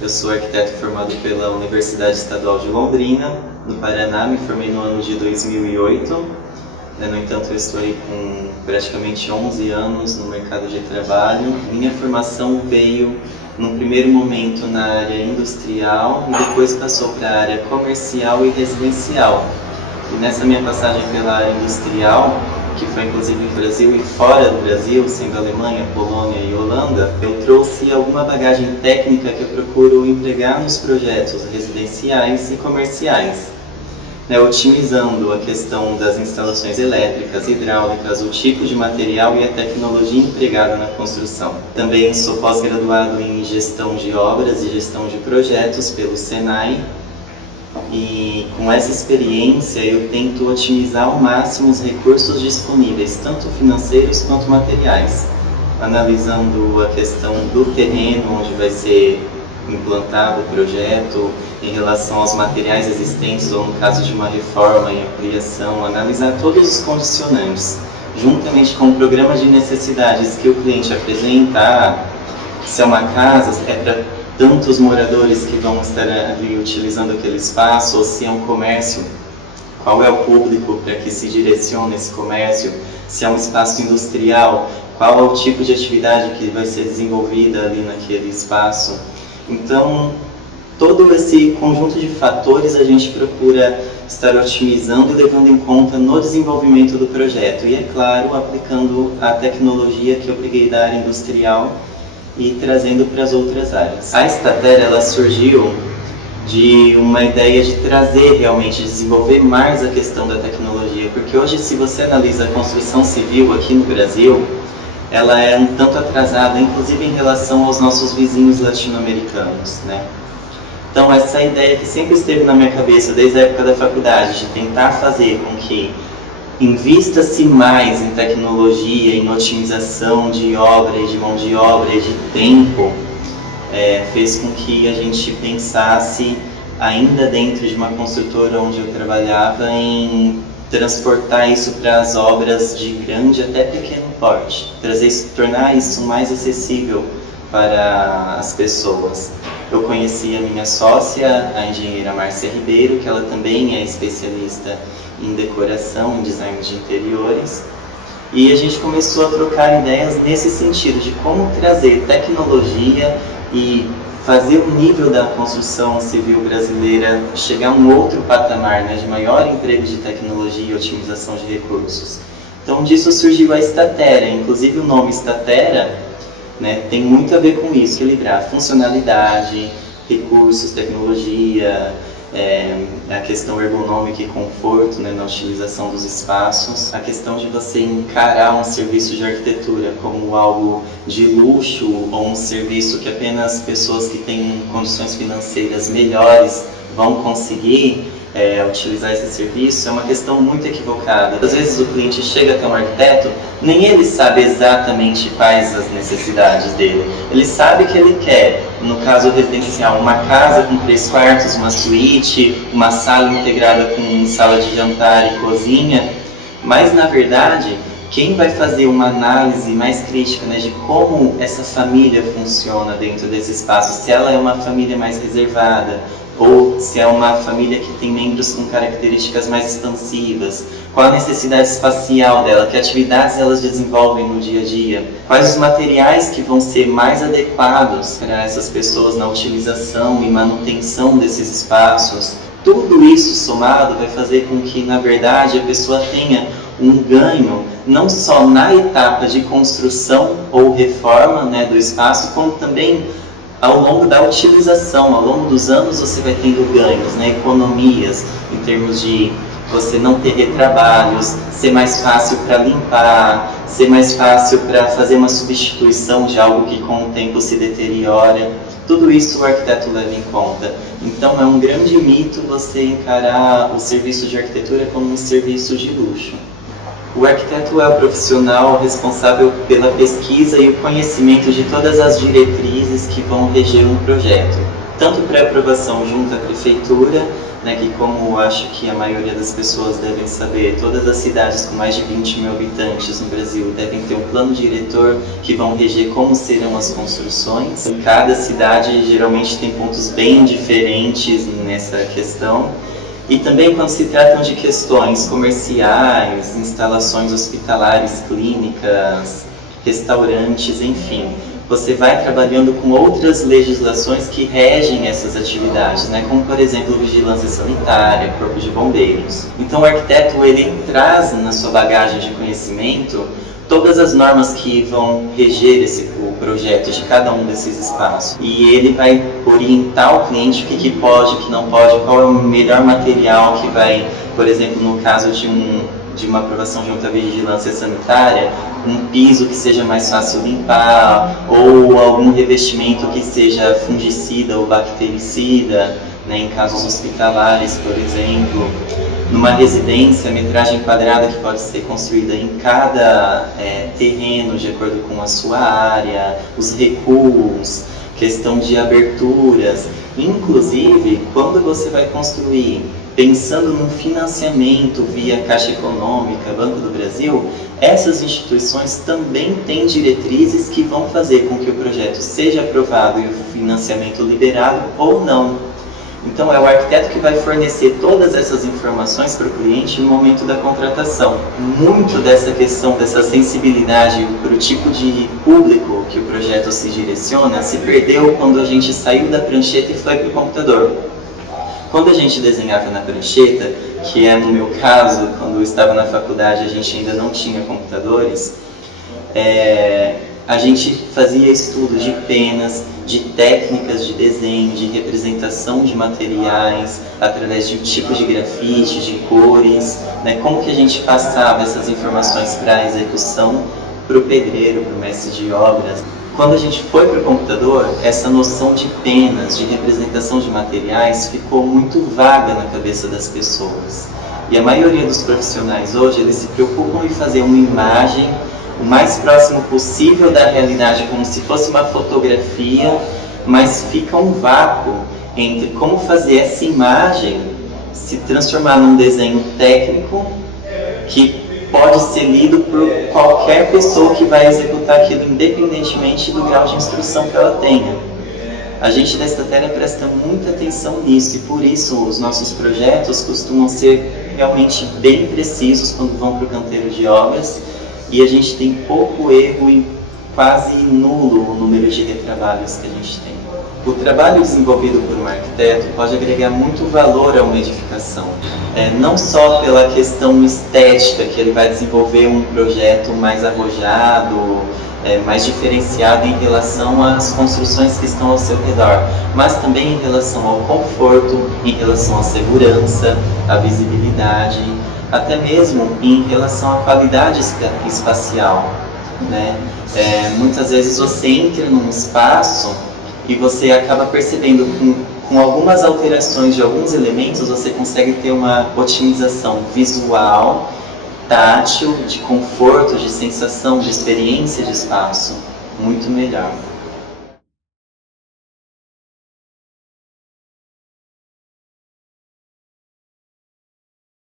Eu sou arquiteto formado pela Universidade Estadual de Londrina, no Paraná. Me formei no ano de 2008. No entanto, eu estou aí com praticamente 11 anos no mercado de trabalho. Minha formação veio, num primeiro momento, na área industrial e depois passou para a área comercial e residencial. E nessa minha passagem pela área industrial, que foi inclusive no Brasil e fora do Brasil, sendo Alemanha, Polônia e Holanda, eu trouxe alguma bagagem técnica que eu procuro empregar nos projetos residenciais e comerciais, otimizando a questão das instalações elétricas, hidráulicas, o tipo de material e a tecnologia empregada na construção. Também sou pós-graduado em gestão de obras e gestão de projetos pelo Senai, e com essa experiência eu tento otimizar ao máximo os recursos disponíveis, tanto financeiros quanto materiais, analisando a questão do terreno onde vai ser implantado o projeto, em relação aos materiais existentes ou no caso de uma reforma e ampliação, analisar todos os condicionantes, juntamente com o programa de necessidades que o cliente apresenta. Se é uma casa, é para tantos moradores que vão estar ali utilizando aquele espaço, ou se é um comércio, qual é o público para que se direcione esse comércio, se é um espaço industrial, qual é o tipo de atividade que vai ser desenvolvida ali naquele espaço. Então, todo esse conjunto de fatores a gente procura estar otimizando e levando em conta no desenvolvimento do projeto. E, é claro, aplicando a tecnologia que eu peguei da área industrial e trazendo para as outras áreas. A Stater, ela surgiu de uma ideia de trazer realmente, desenvolver mais a questão da tecnologia, porque hoje, se você analisa a construção civil aqui no Brasil, ela é um tanto atrasada, inclusive em relação aos nossos vizinhos latino-americanos, Então, essa ideia que sempre esteve na minha cabeça desde a época da faculdade, de tentar fazer com que invista-se mais em tecnologia, em otimização de obra e de mão de obra e de tempo, fez com que a gente pensasse, ainda dentro de uma construtora onde eu trabalhava, em transportar isso para as obras de grande até pequeno porte, tornar isso mais acessível para as pessoas. Eu conheci a minha sócia, a engenheira Márcia Ribeiro, que ela também é especialista em decoração, em design de interiores, e a gente começou a trocar ideias nesse sentido, de como trazer tecnologia e fazer o nível da construção civil brasileira chegar a um outro patamar, de maior emprego de tecnologia e otimização de recursos. Então, disso surgiu a Statera. Inclusive, o nome Statera tem muito a ver com isso, equilibrar funcionalidade, recursos, tecnologia, a questão ergonômica e conforto, na utilização dos espaços, a questão de você encarar um serviço de arquitetura como algo de luxo ou um serviço que apenas pessoas que têm condições financeiras melhores vão conseguir utilizar esse serviço, é uma questão muito equivocada. Às vezes o cliente chega até um arquiteto, nem ele sabe exatamente quais as necessidades dele. Ele sabe que ele quer, no caso residencial, uma casa com 3 quartos, uma suíte, uma sala integrada com sala de jantar e cozinha, mas na verdade, quem vai fazer uma análise mais crítica de como essa família funciona dentro desse espaço, se ela é uma família mais reservada, ou se é uma família que tem membros com características mais expansivas, qual a necessidade espacial dela, que atividades elas desenvolvem no dia a dia, quais os materiais que vão ser mais adequados para essas pessoas na utilização e manutenção desses espaços. Tudo isso somado vai fazer com que, na verdade, a pessoa tenha um ganho não só na etapa de construção ou reforma do espaço, como também ao longo da utilização. Ao longo dos anos você vai tendo ganhos, economias, em termos de você não ter retrabalhos, ser mais fácil para limpar, ser mais fácil para fazer uma substituição de algo que com o tempo se deteriora. Tudo isso o arquiteto leva em conta. Então é um grande mito você encarar o serviço de arquitetura como um serviço de luxo. O arquiteto é o profissional responsável pela pesquisa e o conhecimento de todas as diretrizes que vão reger um projeto. tanto pré-aprovação junto à prefeitura, né, que como eu acho que a maioria das pessoas devem saber, todas as cidades com mais de 20 mil habitantes no Brasil devem ter um plano diretor que vão reger como serão as construções. Em cada cidade geralmente tem pontos bem diferentes nessa questão. E também quando se tratam de questões comerciais, instalações hospitalares, clínicas, restaurantes, enfim, você vai trabalhando com outras legislações que regem essas atividades, né? Como por exemplo vigilância sanitária, corpo de bombeiros. Então o arquiteto ele traz na sua bagagem de conhecimento todas as normas que vão reger o projeto de cada um desses espaços. E ele vai orientar o cliente o que pode, o que não pode, qual é o melhor material que vai, por exemplo, no caso de uma aprovação junto à vigilância sanitária, um piso que seja mais fácil limpar, ou algum revestimento que seja fungicida ou bactericida, né, em casos hospitalares, por exemplo. Numa residência, a metragem quadrada que pode ser construída em cada terreno, de acordo com a sua área, os recuos, questão de aberturas. Inclusive, quando você vai construir pensando no financiamento via Caixa Econômica, Banco do Brasil, essas instituições também têm diretrizes que vão fazer com que o projeto seja aprovado e o financiamento liberado ou não. Então é o arquiteto que vai fornecer todas essas informações para o cliente no momento da contratação. Muito dessa questão, dessa sensibilidade para o tipo de público que o projeto se direciona, se perdeu quando a gente saiu da prancheta e foi para o computador. Quando a gente desenhava na prancheta, que é no meu caso, quando eu estava na faculdade a gente ainda não tinha computadores, a gente fazia estudos de penas, de técnicas de desenho, de representação de materiais, através de tipos de grafite, de cores, né? Como que a gente passava essas informações para a execução, para o pedreiro, para o mestre de obras. Quando a gente foi para o computador, essa noção de penas, de representação de materiais, ficou muito vaga na cabeça das pessoas. E a maioria dos profissionais hoje, eles se preocupam em fazer uma imagem o mais próximo possível da realidade, como se fosse uma fotografia, mas fica um vácuo entre como fazer essa imagem se transformar num desenho técnico que pode ser lido por qualquer pessoa que vai executar aquilo, independentemente do grau de instrução que ela tenha. A gente da Statera presta muita atenção nisso e por isso os nossos projetos costumam ser realmente bem precisos quando vão para o canteiro de obras, e a gente tem pouco erro e quase nulo o número de retrabalhos que a gente tem. O trabalho desenvolvido por um arquiteto pode agregar muito valor a uma edificação, não só pela questão estética, que ele vai desenvolver um projeto mais arrojado, mais diferenciado em relação às construções que estão ao seu redor, mas também em relação ao conforto, em relação à segurança, à visibilidade, até mesmo em relação à qualidade espacial, né? Muitas vezes você entra num espaço e você acaba percebendo com algumas alterações de alguns elementos, você consegue ter uma otimização visual, tátil, de conforto, de sensação, de experiência de espaço muito melhor.